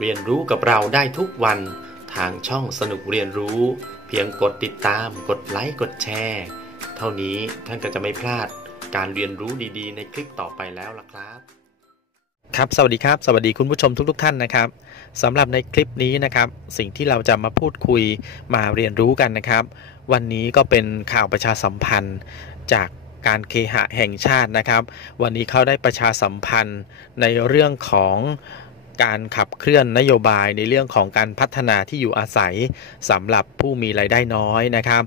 เรียนรู้กับเราได้ทุกวัน ทางช่องสนุกเรียนรู้ เพียงกดติดตาม กดไลค์ กดแชร์ เท่านี้ท่านก็จะไม่พลาดการเรียนรู้ดีๆ ในคลิปต่อไปแล้วล่ะครับ ครับ สวัสดีครับ สวัสดีคุณผู้ชมทุกๆ ท่านนะครับสำหรับในคลิปนี้นะครับ สิ่งที่เราจะมาพูดคุยมาเรียนรู้กันนะครับ วันนี้ก็เป็นข่าวประชาสัมพันธ์จากการเคหะแห่งชาตินะครับ วันนี้เขาได้ประชาสัมพันธ์ในเรื่องของ การขับเคลื่อนนโยบายในเรื่องของการพัฒนาที่อยู่อาศัยสำหรับผู้มีรายได้น้อยนะครับ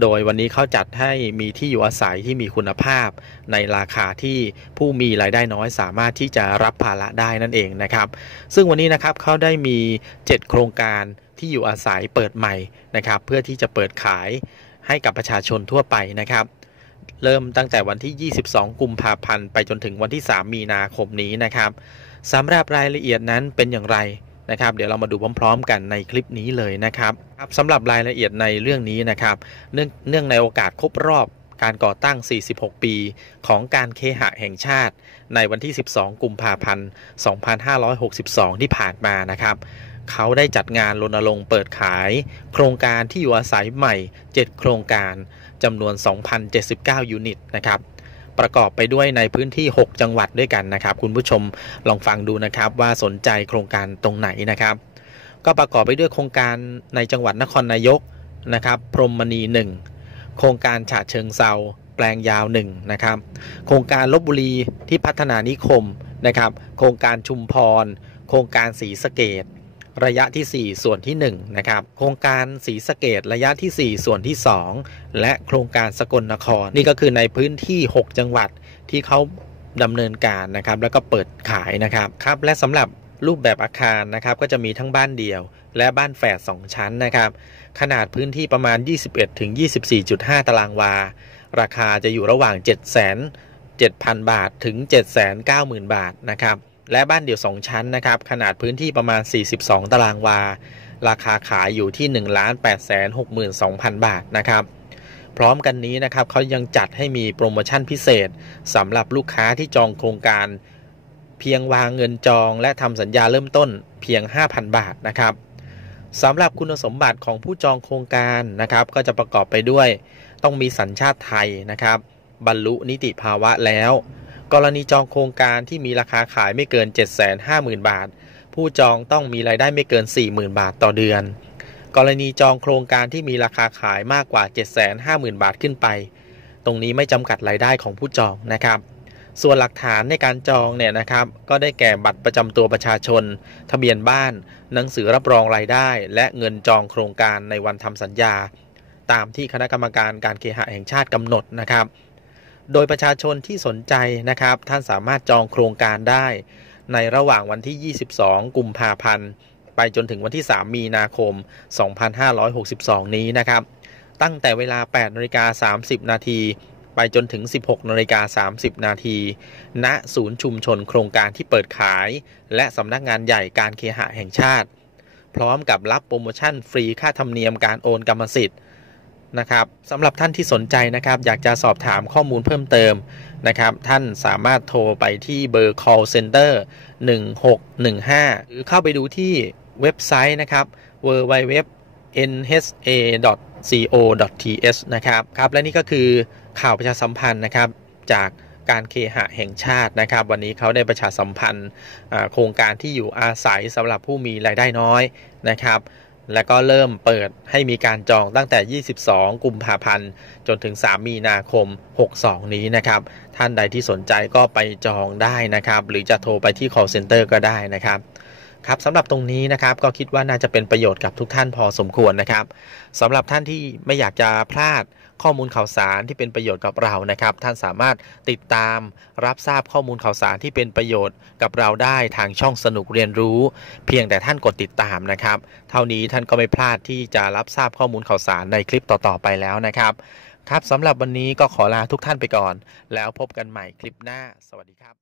โดยวันนี้เขาจัดให้มีที่อยู่อาศัยที่มีคุณภาพ ในราคาที่ผู้มีรายได้น้อยสามารถที่จะรับภาระได้นั่นเองนะครับ ซึ่งวันนี้นะครับเขาได้มี 7 โครงการที่อยู่อาศัยเปิดใหม่นะครับ เพื่อที่จะเปิดขายให้กับประชาชนทั่วไปนะครับเริ่มตั้งแต่วันที่ 22 กุมภาพันธ์ ไปจนถึงวันที่ 3 มีนาคมนี้นะครับ สำหรับรายละเอียดนั้นเป็นอย่างไรนะครับเดี๋ยวเรามาดูพร้อม ๆ กันในคลิปนี้เลยนะครับสำหรับรายละเอียดในเรื่องนี้นะครับเนื่องเนื่องในโอกาสครบรอบการก่อตั้ง 46 ปี ของการเคหะแห่งชาติ ในวันที่ 12 กุมภาพันธ์ 2562 ที่ผ่านมานะครับ เขาได้จัดงานรณรงค์เปิดขาย โครงการที่อยู่อาศัยใหม่ 7 โครงการจำนวน 2,079 ยูนิตนะครับ ประกอบไปด้วยในพื้นที่ 6 จังหวัดด้วยกันนะครับ คุณผู้ชมลองฟังดูนะครับว่าสนใจโครงการตรงไหนนะครับ ก็ประกอบไปด้วยโครงการในจังหวัดนครนายกนะครับ พรมมณี 1 โครงการฉะเชิงเซาแปลงยาว1นะครับ โครงการลบบุรีที่พัฒนานิคมนะครับ โครงการชุมพร โครงการศรีสะเกด ระยะที่ 4 ส่วนที่1นะครับโครงการสีสเกตระยะที่ 4 ส่วนที่ 2 และโครงการสกลนคร นี่ก็คือในพื้นที่ 6 จังหวัดที่เขาดำเนินการนะครับ แล้วก็เปิดขายนะครับครับ และสำหรับรูปแบบอาคารนะครับ ก็จะมีทั้งบ้านเดี่ยว และบ้านแฝด2ชั้นนะครับ ขนาดพื้นที่ประมาณ 21ถึง24.5 ตารางวา ราคาจะอยู่ระหว่าง7 7 0 0 0 บาทถึง 790,000 บาทนะครับ และบ้านเดี่ยว 2 ชั้นนะครับ ขนาดพื้นที่ประมาณ 42 ตารางวา ราคาขายอยู่ที่ 1 8 6 2 0 0 0 บาทนะครับ พร้อมกันนี้นะครับเขายังจัดให้มีโปรโมชั่นพิเศษสำหรับลูกค้าที่จองโครงการ เพียงวางเงินจองและทำสัญญาเริ่มต้นเพียง 5,000 บาทนะครับสำหรับคุณสมบัติของผู้จองโครงการนะครับ ก็จะประกอบไปด้วย ต้องมีสัญชาติไทยนะครับ บรรลุนิติภาวะแล้ว กรณีจองโครงการที่มีราคาขายไม่เกิน 750,000 บาท ผู้จองต้องมีรายได้ไม่เกิน 40,000 บาทต่อเดือน กรณีจองโครงการที่มีราคาขายมากกว่า 750,000 บาทขึ้นไป ตรงนี้ไม่จำกัดรายได้ของผู้จองนะครับ ส่วนหลักฐานในการจองเนี่ยนะครับ ก็ได้แก่บัตรประจำตัวประชาชน ทะเบียนบ้าน หนังสือรับรองรายได้ และเงินจองโครงการในวันทำสัญญา ตามที่คณะกรรมการการเคหะแห่งชาติกำหนดนะครับ โดยประชาชนที่สนใจนะครับ ท่านสามารถจองโครงการได้ ในระหว่างวันที่ 22 กุมภาพันธ์ ไปจนถึงวันที่ 3 มีนาคม 2562 นี้นะครับ ตั้งแต่เวลา 8นาฬิกา30 นาทีไปจนถึง 16นาฬิกา30 นาที ณ ศูนย์ชุมชนโครงการที่เปิดขาย และสำนักงานใหญ่การเคหะแห่งชาติ พร้อมกับรับโปรโมชั่นฟรีค่าธรรมเนียมการโอนกรรมสิทธิ์ นะครับสำหรับท่านที่สนใจนะครับ อยากจะสอบถามข้อมูลเพิ่มเติมนะครับ ท่านสามารถโทรไปที่เบอร์ call center 1615 หรือเข้าไปดูที่เว็บไซต์นะครับ www nha.co.th นะครับครับ และนี่ก็คือข่าวประชาสัมพันธ์นะครับ จากการเคหะแห่งชาตินะครับ วันนี้เขาได้ประชาสัมพันธ์โครงการที่อยู่อาศัยสำหรับผู้มีรายได้น้อยนะครับ และก็เริ่มเปิดให้มีการจองตั้งแต่ 22 กุมภาพันธ์ จนถึง 3 มีนาคม 62 นี้นะครับ ท่านใดที่สนใจก็ไปจองได้นะครับ หรือจะโทรไปที่ call center ก็ได้นะครับครับสำหรับตรงนี้นะครับก็คิดว่าน่าจะเป็นประโยชน์กับทุกท่านพอสมควรนะครับสำหรับท่านที่ไม่อยากจะพลาด ข้อมูลข่าวสารที่เป็นประโยชน์กับเรานะครับ ท่านสามารถติดตามรับทราบข้อมูลข่าวสารที่เป็นประโยชน์กับเราได้ทางช่องสนุกเรียนรู้ เพียงแต่ท่านกดติดตามนะครับ เท่านี้ท่านก็ไม่พลาดที่จะรับทราบข้อมูลข่าวสารในคลิปต่อๆไปแล้วนะครับ ครับสำหรับวันนี้ก็ขอลาทุกท่านไปก่อน แล้วพบกันใหม่คลิปหน้า สวัสดีครับ